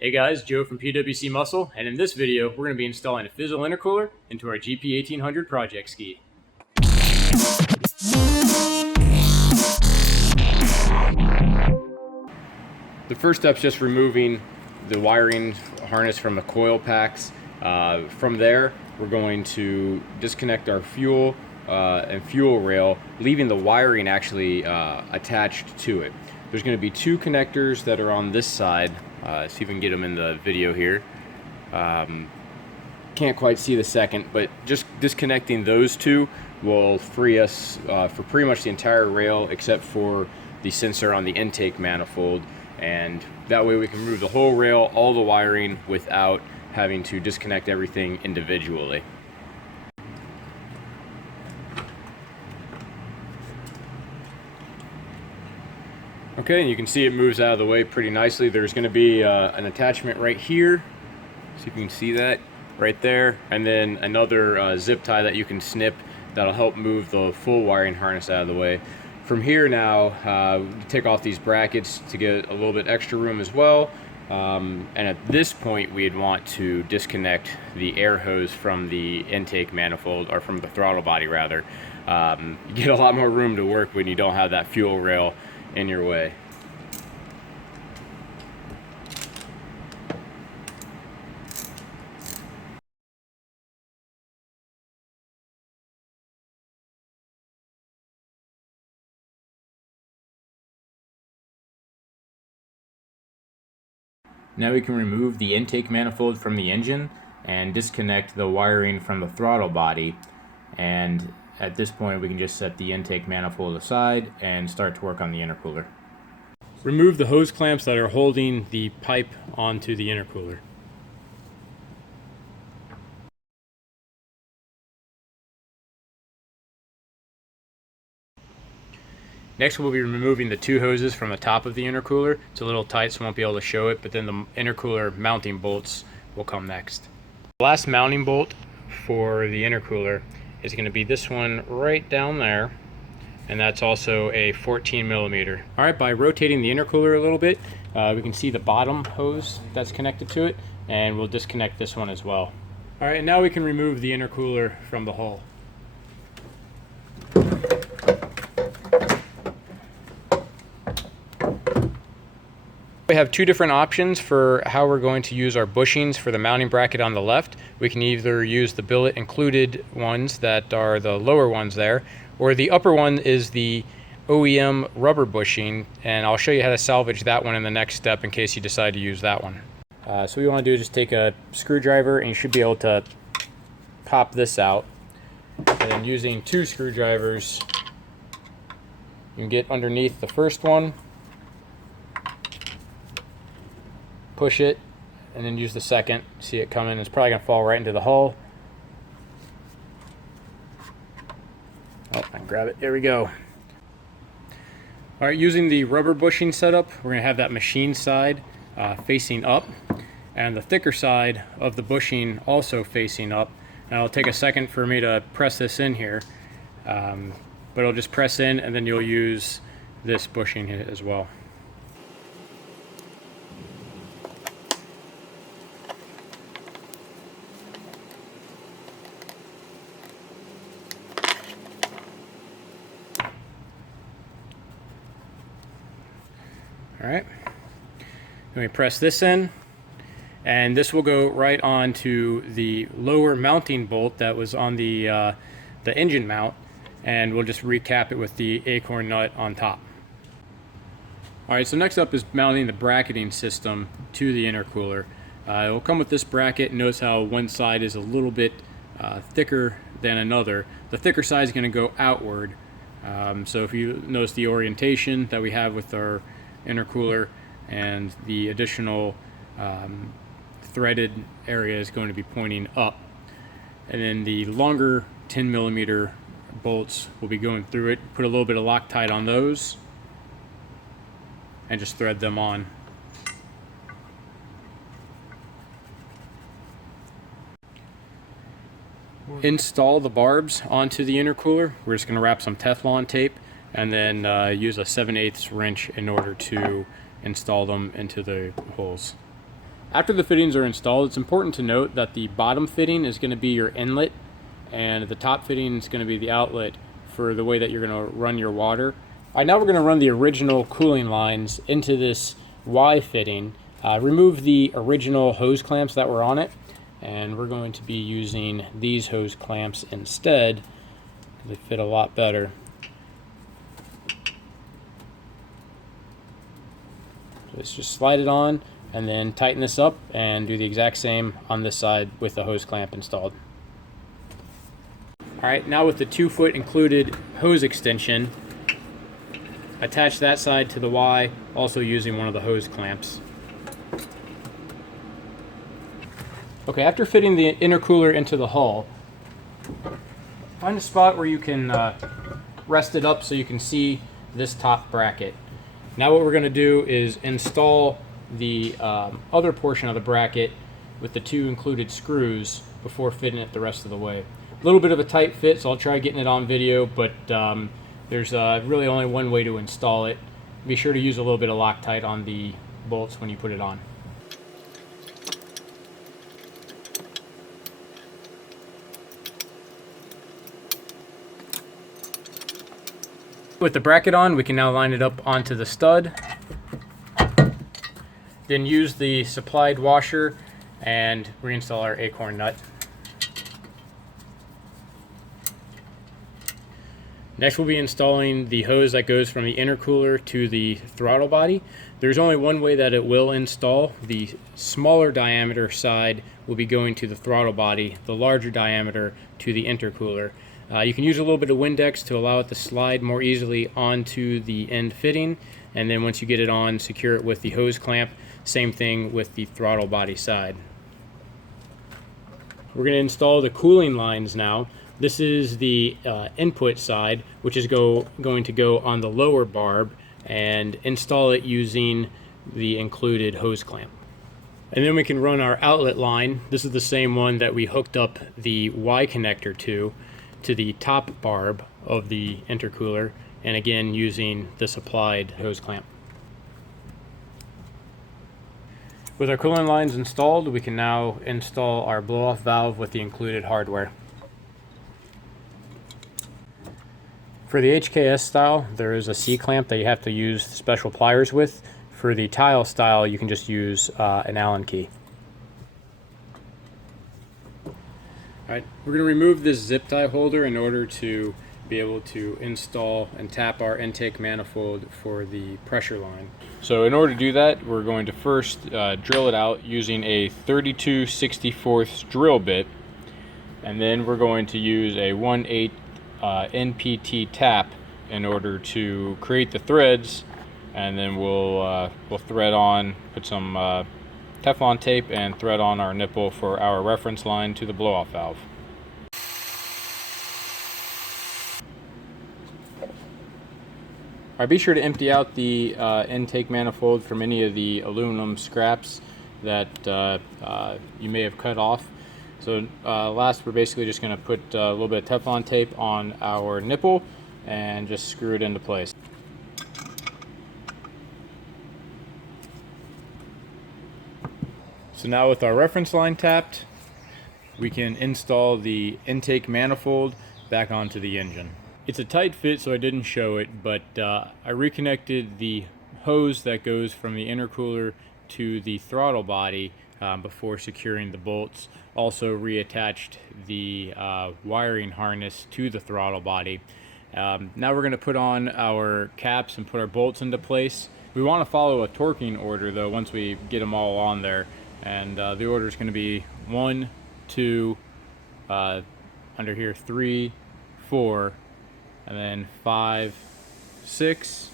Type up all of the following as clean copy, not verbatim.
Hey guys, Joe from PWC Muscle, and in this video we're going to be installing a Fizzle intercooler into our GP1800 project ski. The first step is just removing the wiring harness from the coil packs. From there we're going to disconnect our fuel and fuel rail, leaving the wiring actually attached to it. There's going to be two connectors that are on this side. See if we can get them in the video here. Can't quite see the second, but just disconnecting those two will free us for pretty much the entire rail except for the sensor on the intake manifold, and that way we can remove the whole rail, all the wiring, without having to disconnect everything individually. Okay, and you can see it moves out of the way pretty nicely. There's going to be an attachment right here. See if you can see that right there, and then another zip tie that you can snip that'll help move the full wiring harness out of the way. From here now, take off these brackets to get a little bit extra room as well. And at this point, we'd want to disconnect the air hose from the intake manifold, or from the throttle body rather. You get a lot more room to work when you don't have that fuel rail in your way. Now we can remove the intake manifold from the engine and disconnect the wiring from the throttle body, and at this point we can just set the intake manifold aside and start to work on the intercooler. Remove the hose clamps that are holding the pipe onto the intercooler. Next we'll be removing the two hoses from the top of the intercooler. It's a little tight so I won't be able to show it, but then the intercooler mounting bolts will come next. The last mounting bolt for the intercooler is going to be this one right down there, and that's also a 14 millimeter. Alright, by rotating the intercooler a little bit, we can see the bottom hose that's connected to it, and we'll disconnect this one as well. Alright, and now we can remove the intercooler from the hull. We have two different options for how we're going to use our bushings for the mounting bracket on the left. We can either use the billet included ones that are the lower ones there, or the upper one is the OEM rubber bushing, and I'll show you how to salvage that one in the next step in case you decide to use that one. So what you want to do is just take a screwdriver and you should be able to pop this out, and then using two screwdrivers you can get underneath the first one, push it, and then use the second. See it coming. It's probably going to fall right into the hull. Oh, I can grab it. There we go. Alright, using the rubber bushing setup, we're going to have that machine side facing up, and the thicker side of the bushing also facing up. Now it'll take a second for me to press this in here, but it'll just press in, and then you'll use this bushing as well. Alright, then we press this in, and this will go right onto the lower mounting bolt that was on the engine mount, and we'll just recap it with the acorn nut on top. Alright, so next up is mounting the bracketing system to the intercooler. It will come with this bracket. Notice how one side is a little bit thicker than another. The thicker side is going to go outward, so if you notice the orientation that we have with our intercooler, and the additional threaded area is going to be pointing up, and then the longer 10 millimeter bolts will be going through it. Put a little bit of Loctite on those and just thread them on. Install the barbs onto the intercooler. We're just going to wrap some Teflon tape and then use a 7/8 wrench in order to install them into the holes. After the fittings are installed, it's important to note that the bottom fitting is going to be your inlet and the top fitting is going to be the outlet for the way that you're going to run your water. All right, now we're going to run the original cooling lines into this Y fitting. Remove the original hose clamps that were on it, and we're going to be using these hose clamps instead. They fit a lot better. So let's just slide it on and then tighten this up and do the exact same on this side with the hose clamp installed. Alright, now with the 2-foot included hose extension, attach that side to the Y, also using one of the hose clamps. Okay, after fitting the intercooler into the hull, find a spot where you can rest it up so you can see this top bracket. Now what we're going to do is install the other portion of the bracket with the 2 included screws before fitting it the rest of the way. A little bit of a tight fit, so I'll try getting it on video, but there's really only one way to install it. Be sure to use a little bit of Loctite on the bolts when you put it on. With the bracket on, we can now line it up onto the stud. Then use the supplied washer and reinstall our acorn nut. Next we'll be installing the hose that goes from the intercooler to the throttle body. There's only one way that it will install. The smaller diameter side will be going to the throttle body, the larger diameter to the intercooler. You can use a little bit of Windex to allow it to slide more easily onto the end fitting, and then once you get it on, secure it with the hose clamp. Same thing with the throttle body side. We're going to install the cooling lines now. This is the input side, which is going to go on the lower barb, and install it using the included hose clamp. And then we can run our outlet line. This is the same one that we hooked up the Y connector to the top barb of the intercooler, and again using the supplied hose clamp. With our cooling lines installed, we can now install our blow-off valve with the included hardware. For the HKS style, there is a C-clamp that you have to use special pliers with. For the tile style, you can just use an Allen key. Alright, we're going to remove this zip tie holder in order to be able to install and tap our intake manifold for the pressure line. So in order to do that, we're going to first drill it out using a 32/64 drill bit, and then we're going to use a 1/8 NPT tap in order to create the threads, and then we'll thread on, put some Teflon tape and thread on our nipple for our reference line to the blow-off valve. Alright, be sure to empty out the intake manifold from any of the aluminum scraps that you may have cut off. So last, we're basically just going to put a little bit of Teflon tape on our nipple and just screw it into place. So now with our reference line tapped, we can install the intake manifold back onto the engine. It's a tight fit, so I didn't show it, but I reconnected the hose that goes from the intercooler to the throttle body before securing the bolts. Also reattached the wiring harness to the throttle body. Now we're going to put on our caps and put our bolts into place. We want to follow a torquing order though once we get them all on there, and the order is going to be 1, 2, under here 3, 4, and then 5, 6,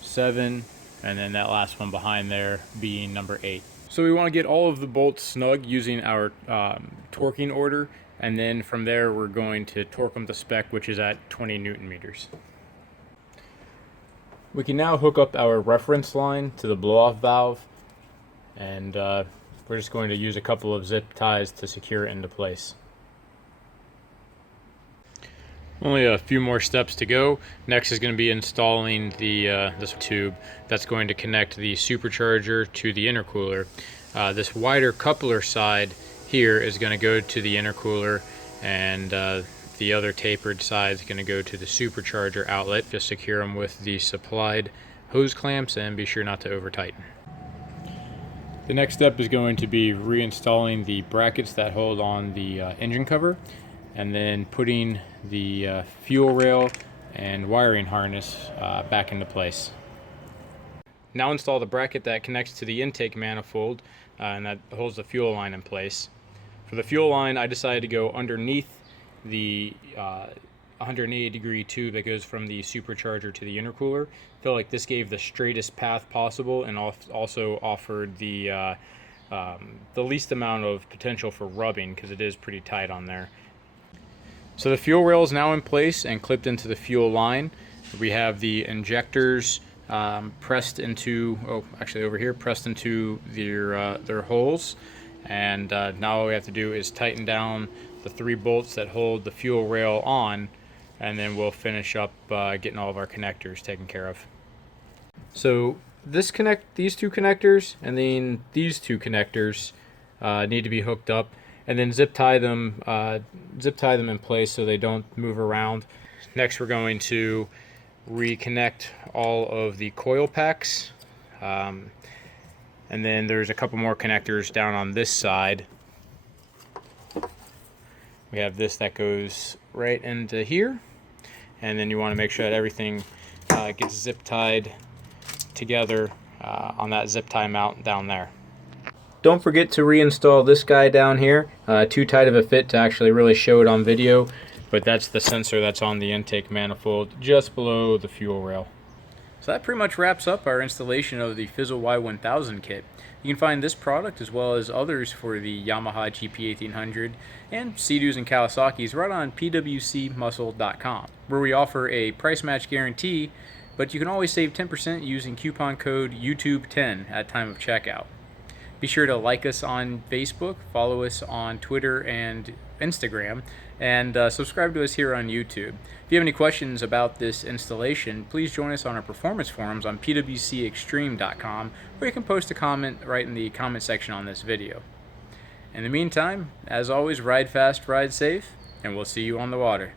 7, and then that last one behind there being number 8. So we want to get all of the bolts snug using our torquing order, and then from there we're going to torque them to spec, which is at 20 Newton meters. We can now hook up our reference line to the blow-off valve, and we're just going to use a couple of zip ties to secure it into place. Only a few more steps to go. Next is going to be installing the this tube that's going to connect the supercharger to the intercooler. This wider coupler side here is going to go to the intercooler, and the other tapered side is going to go to the supercharger outlet. Just secure them with the supplied hose clamps and be sure not to over tighten. The next step is going to be reinstalling the brackets that hold on the engine cover, and then putting the fuel rail and wiring harness back into place. Now install the bracket that connects to the intake manifold and that holds the fuel line in place. For the fuel line, I decided to go underneath the 180-degree tube that goes from the supercharger to the intercooler. I felt like this gave the straightest path possible and also offered the least amount of potential for rubbing, because it is pretty tight on there. So the fuel rail is now in place and clipped into the fuel line. We have the injectors pressed into, pressed into their holes. And now all we have to do is tighten down the 3 bolts that hold the fuel rail on, and then we'll finish up getting all of our connectors taken care of. So these 2 connectors and then these 2 connectors need to be hooked up, and then zip tie them in place so they don't move around. Next, we're going to reconnect all of the coil packs, and then there's a couple more connectors down on this side. We have this that goes right into here, and then you want to make sure that everything gets zip tied together on that zip tie mount down there. Don't forget to reinstall this guy down here. Too tight of a fit to actually really show it on video, but that's the sensor that's on the intake manifold just below the fuel rail. So that pretty much wraps up our installation of the Fizzle Y1000 kit. You can find this product as well as others for the Yamaha GP1800 and Sea-Doos and Kawasaki's right on PWCmuscle.com, where we offer a price match guarantee, but you can always save 10% using coupon code YouTube10 at time of checkout. Be sure to like us on Facebook, follow us on Twitter and Instagram, and subscribe to us here on YouTube. If you have any questions about this installation, please join us on our performance forums on pwcextreme.com, where you can post a comment right in the comment section on this video. In the meantime, as always, ride fast, ride safe, and we'll see you on the water.